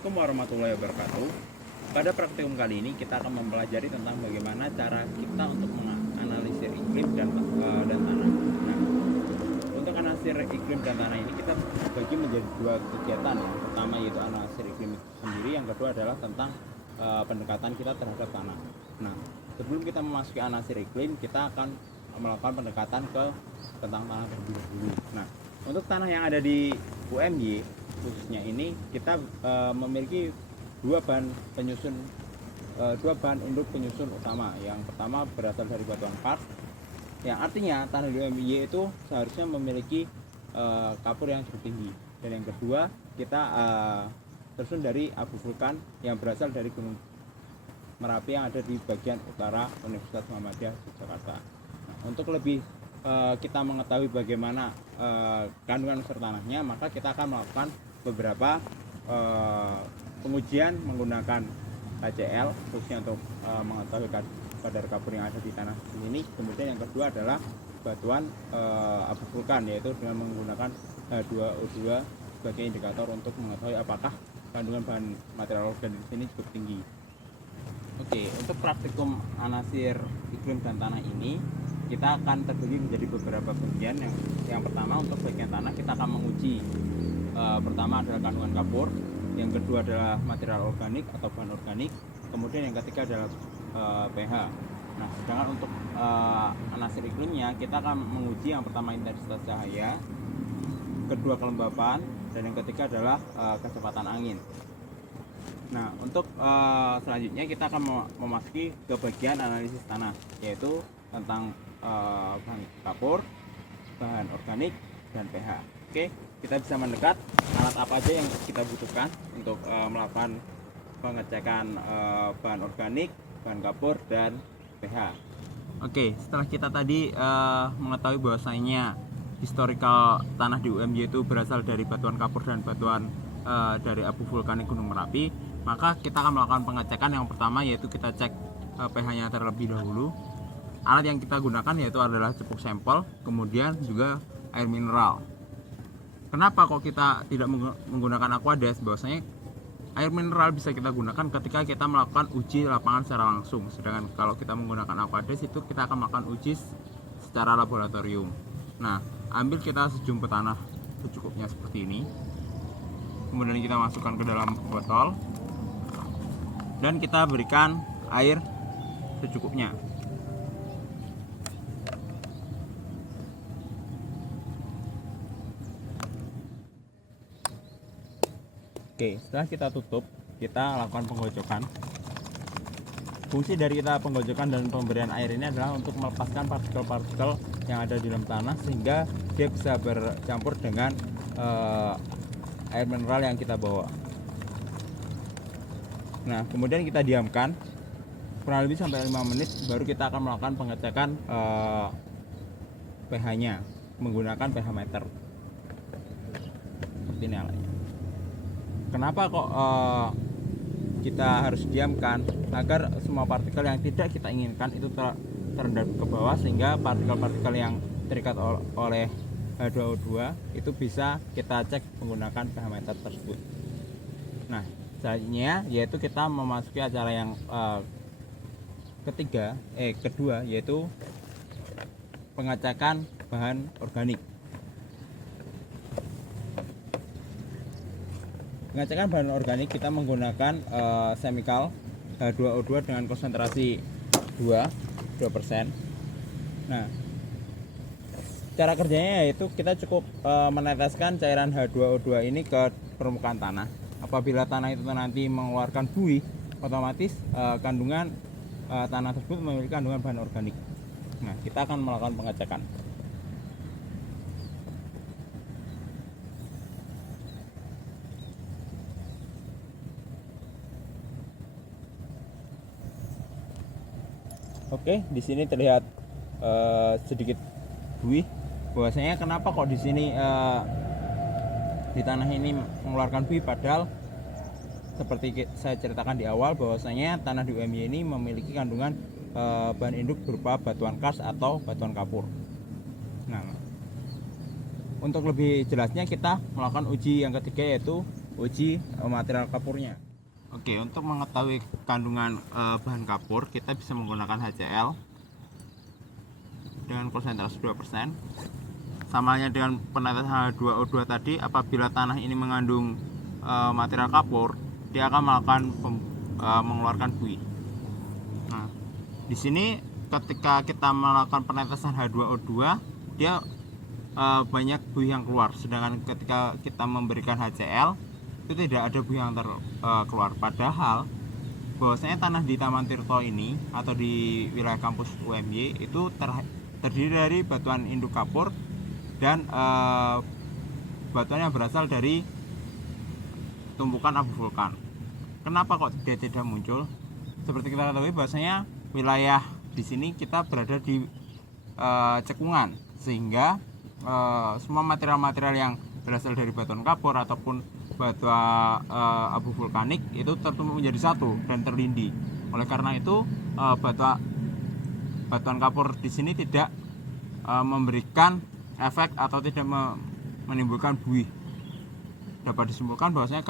Assalamualaikum warahmatullahi wabarakatuh. Pada praktikum kali ini kita akan mempelajari tentang bagaimana cara kita untuk menganalisir iklim dan tanah. Nah, untuk analisir iklim dan tanah ini kita bagi menjadi dua kegiatan. Yang pertama yaitu analisir iklim itu sendiri, yang kedua adalah tentang pendekatan kita terhadap tanah. Nah, sebelum kita memasuki analisir iklim, kita akan melakukan pendekatan tentang tanah terlebih dahulu. Nah, untuk tanah yang ada di UMY khususnya ini kita memiliki dua bahan induk penyusun utama. Yang pertama berasal dari batuan kars, yang artinya tanah di UMY itu seharusnya memiliki kapur yang cukup tinggi. Dan yang kedua kita tersusun dari abu vulkan yang berasal dari Gunung Merapi yang ada di bagian utara Universitas Muhammadiyah Yogyakarta. Nah, untuk lebih kita mengetahui bagaimana kandungan unsur tanahnya, maka kita akan melakukan beberapa pengujian menggunakan HCl khususnya untuk mengetahui kadar kapur yang ada di tanah ini. Kemudian yang kedua adalah batuan abu vulkan, yaitu dengan menggunakan H2O2 sebagai indikator untuk mengetahui apakah kandungan bahan material organik di sini cukup tinggi. Oke, untuk praktikum analisir iklim dan tanah ini kita akan terbagi menjadi beberapa bagian. Yang pertama untuk bagian tanah kita akan menguji pertama adalah kandungan kapur, yang kedua adalah material organik atau bahan organik, kemudian yang ketiga adalah pH. Nah, sedangkan untuk analisir iklimnya kita akan menguji yang pertama intensitas cahaya, kedua kelembapan, dan yang ketiga adalah kecepatan angin. Nah, untuk selanjutnya kita akan memasuki ke bagian analisis tanah, yaitu tentang bahan kapur, bahan organik, dan pH. Oke, kita bisa mendekat alat apa aja yang kita butuhkan untuk melakukan pengecekan bahan organik, bahan kapur, dan pH. Oke, setelah kita tadi mengetahui bahwasanya historical tanah di UMY itu berasal dari batuan kapur dan batuan dari abu vulkanik Gunung Merapi, maka kita akan melakukan pengecekan. Yang pertama yaitu kita cek pH-nya terlebih dahulu. Alat yang kita gunakan yaitu adalah cepuk sampel, kemudian juga air mineral. Kenapa kok kita tidak menggunakan Aquades? Bahwasanya air mineral bisa kita gunakan ketika kita melakukan uji lapangan secara langsung. Sedangkan kalau kita menggunakan Aquades itu kita akan melakukan uji secara laboratorium. Nah, ambil kita sejumput tanah secukupnya seperti ini. Kemudian kita masukkan ke dalam botol dan kita berikan air secukupnya. Oke, setelah kita tutup, kita lakukan penggocokan. Fungsi dari kita penggocokan dan pemberian air ini adalah untuk melepaskan partikel-partikel yang ada di dalam tanah sehingga dia bisa bercampur dengan air mineral yang kita bawa. Nah, kemudian kita diamkan kurang lebih sampai 5 menit, baru kita akan melakukan pengecekan pH-nya menggunakan pH meter. Seperti ini alatnya. Kenapa kok kita harus diamkan? Agar semua partikel yang tidak kita inginkan itu terendam ke bawah, sehingga partikel-partikel yang terikat oleh H2O2 itu bisa kita cek menggunakan pH meter tersebut. Nah, selanjutnya yaitu kita memasuki acara yang kedua, yaitu pengecekan bahan organik. Pengecekan bahan organik kita menggunakan chemical H2O2 dengan konsentrasi 2%. Nah, cara kerjanya yaitu kita cukup meneteskan cairan H2O2 ini ke permukaan tanah. Apabila tanah itu nanti mengeluarkan buih, otomatis kandungan tanah tersebut memiliki kandungan bahan organik. Nah, kita akan melakukan pengecekan. Oke, di sini terlihat sedikit buih. Bahwasanya kenapa kok di sini di tanah ini mengeluarkan buih, padahal seperti saya ceritakan di awal bahwasanya tanah di UMY ini memiliki kandungan bahan induk berupa batuan kars atau batuan kapur. Nah, untuk lebih jelasnya kita melakukan uji yang ketiga, yaitu uji material kapurnya. Oke, untuk mengetahui kandungan bahan kapur, kita bisa menggunakan HCl dengan konsentrasi 2%. Sama halnya dengan penetesan H2O2 tadi, apabila tanah ini mengandung material kapur, dia akan mengeluarkan buih. Nah, di sini ketika kita melakukan penetesan H2O2, dia banyak buih yang keluar, sedangkan ketika kita memberikan HCl itu tidak ada buih yang keluar. Padahal bahwasanya tanah di Taman Tirto ini atau di wilayah kampus UMY itu terdiri dari batuan induk kapur dan batuan yang berasal dari tumpukan abu vulkan. Kenapa kok dia tidak muncul? Seperti kita ketahui bahwasanya wilayah di sini kita berada di cekungan, sehingga semua material-material yang berasal dari batuan kapur ataupun batuan abu vulkanik itu tertumpuk menjadi satu dan terlindih. Oleh karena itu batuan kapur di sini tidak memberikan efek atau tidak menimbulkan buih. Dapat disimpulkan bahwasanya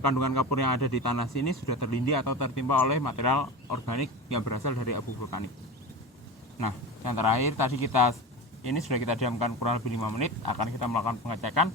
kandungan kapur yang ada di tanah sini sudah terlindih atau tertimpa oleh material organik yang berasal dari abu vulkanik. Nah, yang terakhir tadi ini sudah kita diamkan kurang lebih 5 menit, akan kita melakukan pengecekan.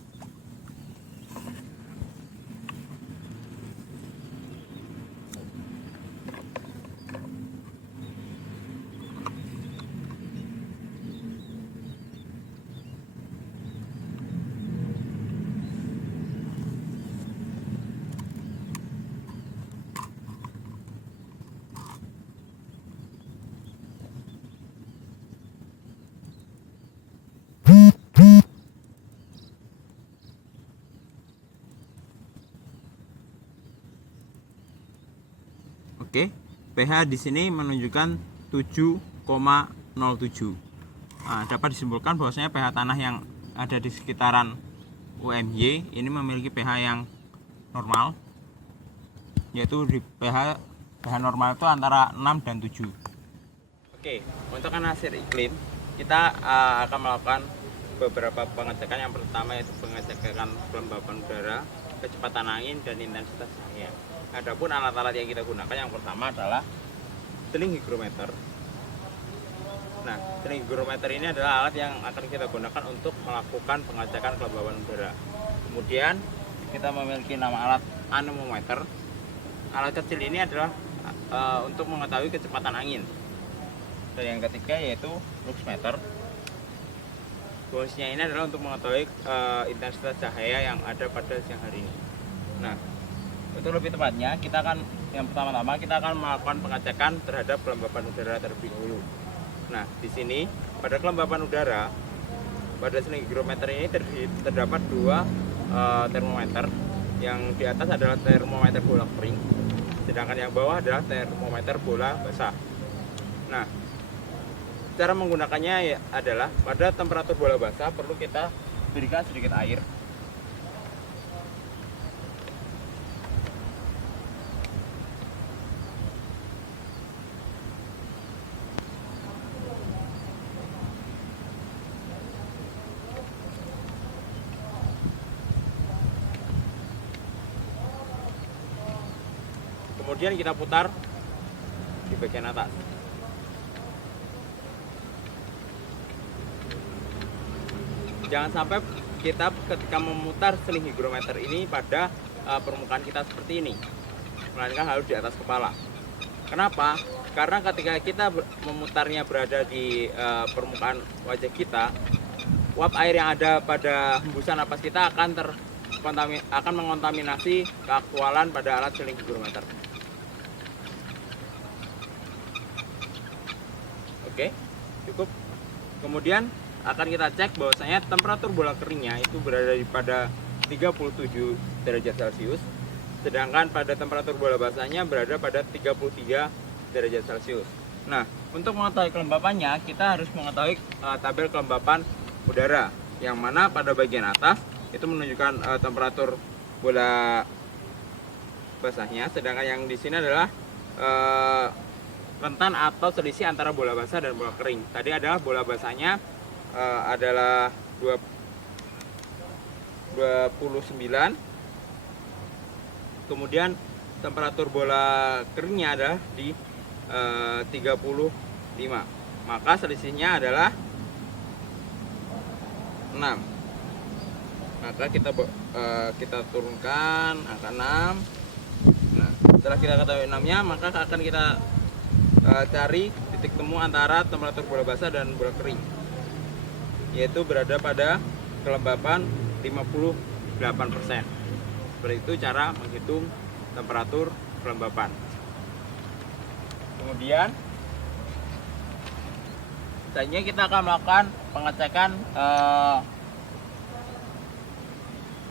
Oke, pH di sini menunjukkan 7,07. Nah, dapat disimpulkan bahwasanya pH tanah yang ada di sekitaran UMY ini memiliki pH yang normal, yaitu di pH normal itu antara 6 dan 7. Oke, untuk analisis iklim kita akan melakukan beberapa pengecekan. Yang pertama yaitu pengecekan kelembapan udara, kecepatan angin, dan intensitas cahaya. Adapun alat-alat yang kita gunakan, yang pertama adalah seling hygrometer. Nah, seling hygrometer ini adalah alat yang akan kita gunakan untuk melakukan pengecekan kelembaban udara. Kemudian kita memiliki nama alat anemometer. Alat kecil ini adalah untuk mengetahui kecepatan angin. Dan yang ketiga yaitu luxmeter. Fungsinya ini adalah untuk mengetahui intensitas cahaya yang ada pada siang hari ini. Nah, untuk lebih tepatnya, yang pertama-tama kita akan melakukan pengecekan terhadap kelembapan udara terlebih dahulu. Nah, di sini pada kelembapan udara, pada seling hygrometer ini terdapat dua termometer. Yang di atas adalah termometer bola kering, sedangkan yang bawah adalah termometer bola basah. Nah, cara menggunakannya adalah pada temperatur bola basah perlu kita berikan sedikit air. Kemudian kita putar di bagian atas. Jangan sampai kita ketika memutar seling hygrometer ini pada permukaan kita seperti ini, melainkan harus di atas kepala. Kenapa? Karena ketika kita memutarnya berada di permukaan wajah kita, uap air yang ada pada hembusan napas kita akan mengontaminasi keaktualan pada alat seling hygrometer. Oke, cukup. Kemudian akan kita cek bahwasanya temperatur bola keringnya itu berada pada 37 derajat Celcius, sedangkan pada temperatur bola basahnya berada pada 33 derajat Celcius. Nah, untuk mengetahui kelembapannya, kita harus mengetahui tabel kelembapan udara, yang mana pada bagian atas itu menunjukkan temperatur bola basahnya, sedangkan yang di sini adalah rentan atau selisih antara bola basah dan bola kering. Tadi adalah bola basahnya adalah 29, kemudian temperatur bola keringnya adalah di 35, maka selisihnya adalah 6. Maka kita turunkan angka 6. Nah, setelah kita ketahui 6 nya, maka akan kita cari titik temu antara temperatur bola basah dan bola kering, yaitu berada pada kelembapan 58%. Seperti itu cara menghitung temperatur kelembapan. Kemudian selanjutnya kita akan melakukan pengecekan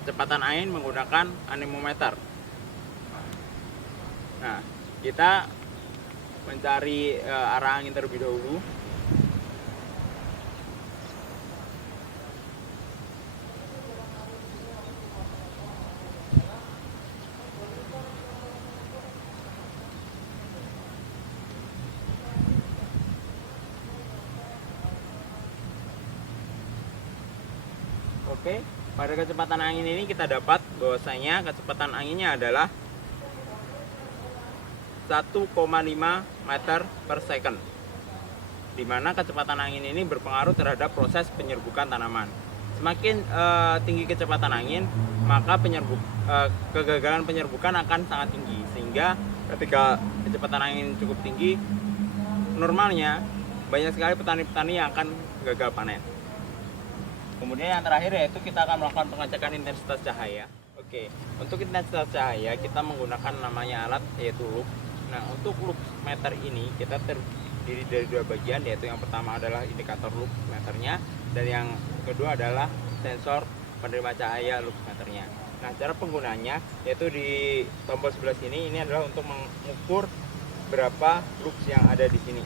kecepatan angin menggunakan anemometer. Nah, kita mencari arah angin terlebih dahulu. Oke, pada kecepatan angin ini kita dapat bahwasanya kecepatan anginnya adalah 1,5 meter per second, di mana kecepatan angin ini berpengaruh terhadap proses penyerbukan tanaman. Semakin tinggi kecepatan angin, maka kegagalan penyerbukan akan sangat tinggi, sehingga ketika kecepatan angin cukup tinggi, normalnya banyak sekali petani-petani yang akan gagal panen. Kemudian yang terakhir yaitu kita akan melakukan pengecekan intensitas cahaya. Oke, untuk intensitas cahaya kita menggunakan namanya alat yaitu lux. Nah, untuk lux meter ini kita terdiri dari dua bagian, yaitu yang pertama adalah indikator lux meternya dan yang kedua adalah sensor penerima cahaya lux meternya. Nah, cara penggunanya yaitu di tombol sebelah sini, ini adalah untuk mengukur berapa lux yang ada di sini.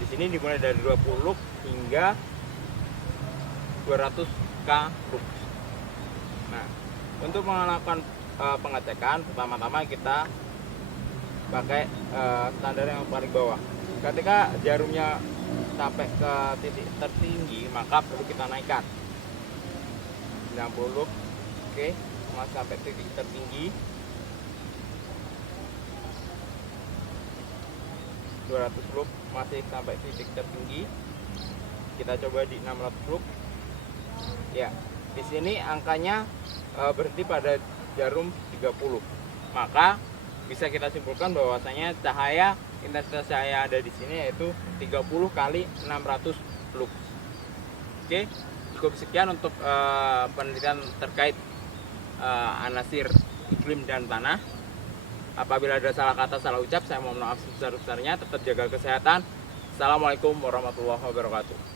Di sini dimulai dari 20 lux hingga 200k lux. Nah, untuk melakukan pengecekan, pertama-tama kita pakai standar yang paling bawah. Ketika jarumnya sampai ke titik tertinggi, maka perlu kita naikkan 90 lux. Oke, sampai titik tertinggi 200 lux, masih sampai titik tertinggi. Kita coba di 600 lux. Ya, di sini angkanya berhenti pada jarum 30. Maka bisa kita simpulkan bahwasanya intensitas cahaya ada di sini yaitu 30 kali 600 lux. Oke, cukup sekian untuk penelitian terkait anasir iklim dan tanah. Apabila ada salah kata, salah ucap, saya mohon maaf sebesar-besarnya. Tetap jaga kesehatan. Assalamualaikum warahmatullahi wabarakatuh.